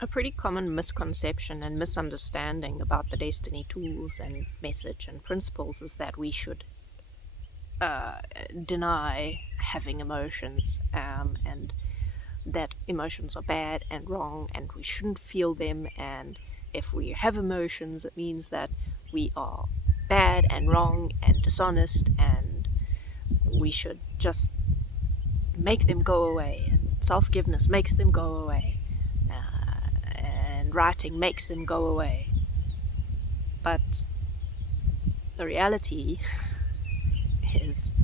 A pretty common misconception and misunderstanding about the destiny tools and message and principles is that we should deny having emotions, and that emotions are bad and wrong and we shouldn't feel them, and if we have emotions it means that we are bad and wrong and dishonest and we should just make them go away, and self-forgiveness makes them go away, and writing makes them go away. But the reality is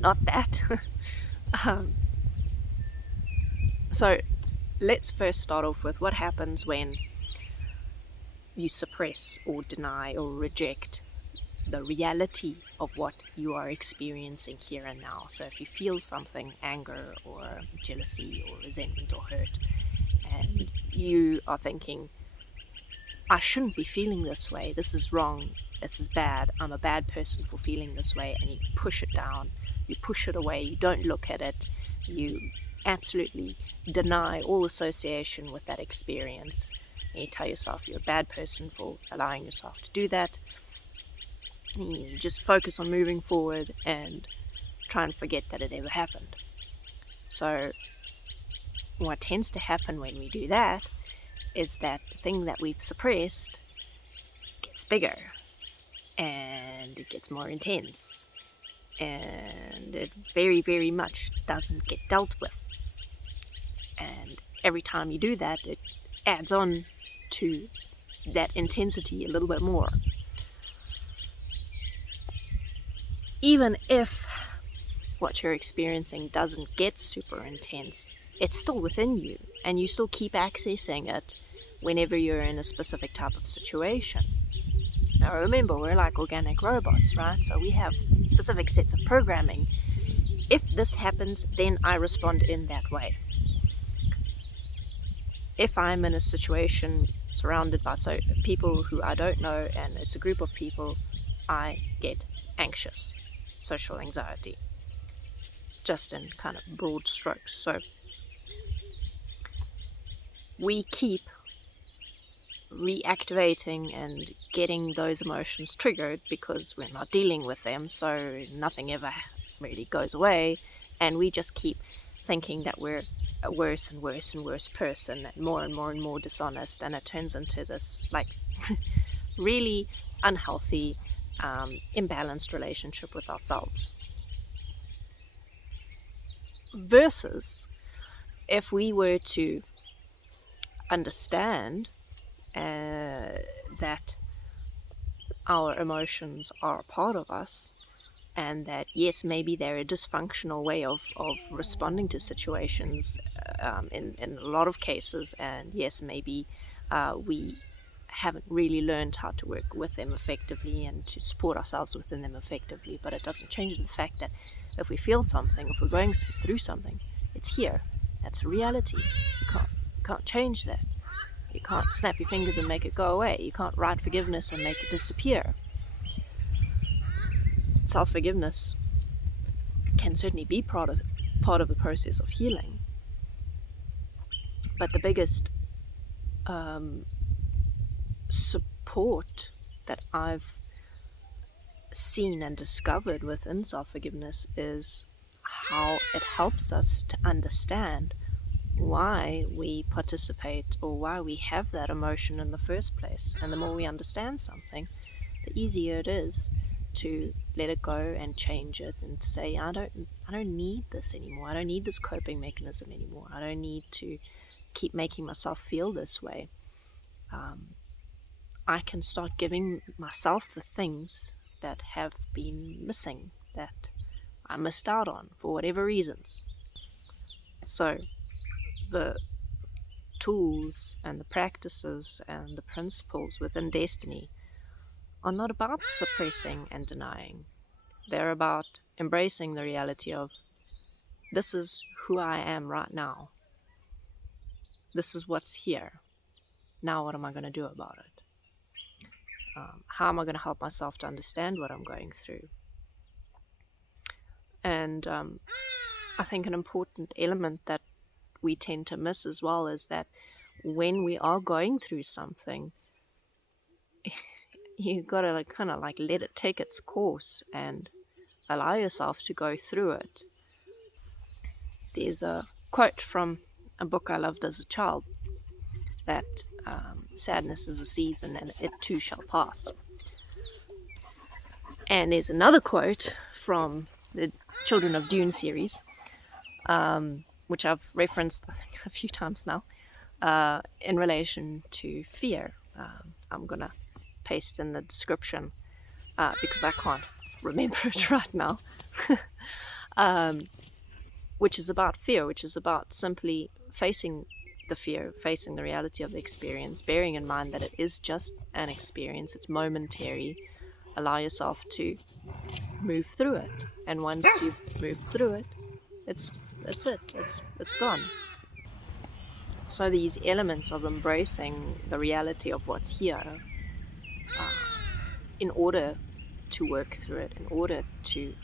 not that. um, so let's first start off with what happens when you suppress or deny or reject the reality of what you are experiencing here and now. So if you feel something, anger or jealousy or resentment or hurt, and you are thinking, I shouldn't be feeling this way, this is wrong, this is bad, I'm a bad person for feeling this way, and you push it down, you push it away, you don't look at it, you absolutely deny all association with that experience, and you tell yourself you're a bad person for allowing yourself to do that. You just focus on moving forward and try and forget that it ever happened. So what tends to happen when we do that is that the thing that we've suppressed gets bigger and it gets more intense and it very, very much doesn't get dealt with. And every time you do that, it adds on to that intensity a little bit more. Even if what you're experiencing doesn't get super intense, it's still within you and you still keep accessing it whenever you're in a specific type of situation. Now remember, we're like organic robots, right? So we have specific sets of programming. If this happens, then I respond in that way. If I'm in a situation surrounded by people who I don't know and it's a group of people, I get anxious, social anxiety, just in kind of broad strokes. So we keep reactivating and getting those emotions triggered because we're not dealing with them, so nothing ever really goes away, and we just keep thinking that we're a worse and worse and worse person and more and more dishonest, and it turns into this like really unhealthy, imbalanced relationship with ourselves. Versus if we were to understand that our emotions are a part of us, and that yes, maybe they're a dysfunctional way of responding to situations in a lot of cases, and yes, maybe we haven't really learned how to work with them effectively and to support ourselves within them effectively, but it doesn't change the fact that if we feel something, if we're going through something, it's here. That's a reality. You can't change that. You can't snap your fingers and make it go away. You can't write forgiveness and make it disappear. Self-forgiveness can certainly be part of the process of healing. But the biggest support that I've seen and discovered within self-forgiveness is how it helps us to understand why we participate or why we have that emotion in the first place. And the more we understand something, the easier it is to let it go and change it and to say, I don't need this anymore. I don't need this coping mechanism anymore. I don't need to keep making myself feel this way. I can start giving myself the things that have been missing, that I missed out on for whatever reasons. So the tools and the practices and the principles within Destiny are not about suppressing and denying. They're about embracing the reality of, this is who I am right now. This is what's here. Now what am I going to do about it? How am I going to help myself to understand what I'm going through? And I think an important element that we tend to miss as well is that when we are going through something, you gotta like, kind of like let it take its course and allow yourself to go through it. There's a quote from a book I loved as a child that sadness is a season and it too shall pass. And there's another quote from the Children of Dune series, which I've referenced I think a few times now, in relation to fear. I'm gonna paste in the description because I can't remember it right now. Which is about fear, which is about simply facing the fear, facing the reality of the experience, bearing in mind that it is just an experience, it's momentary. Allow yourself to move through it, and once you've moved through it, it's gone. So these elements of embracing the reality of what's here, in order to work through it, in order to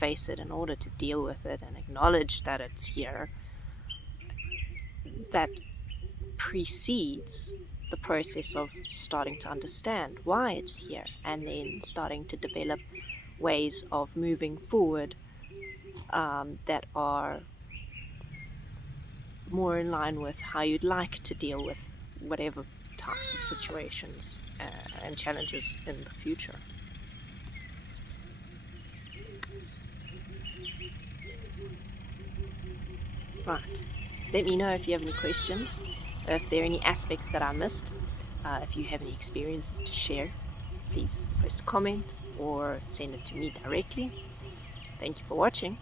face it, in order to deal with it and acknowledge that it's here, that precedes the process of starting to understand why it's here, and then starting to develop ways of moving forward that are more in line with how you'd like to deal with whatever types of situations and challenges in the future. Right. Let me know if you have any questions, if there are any aspects that I missed. If you have any experiences to share, please post a comment or send it to me directly. Thank you for watching.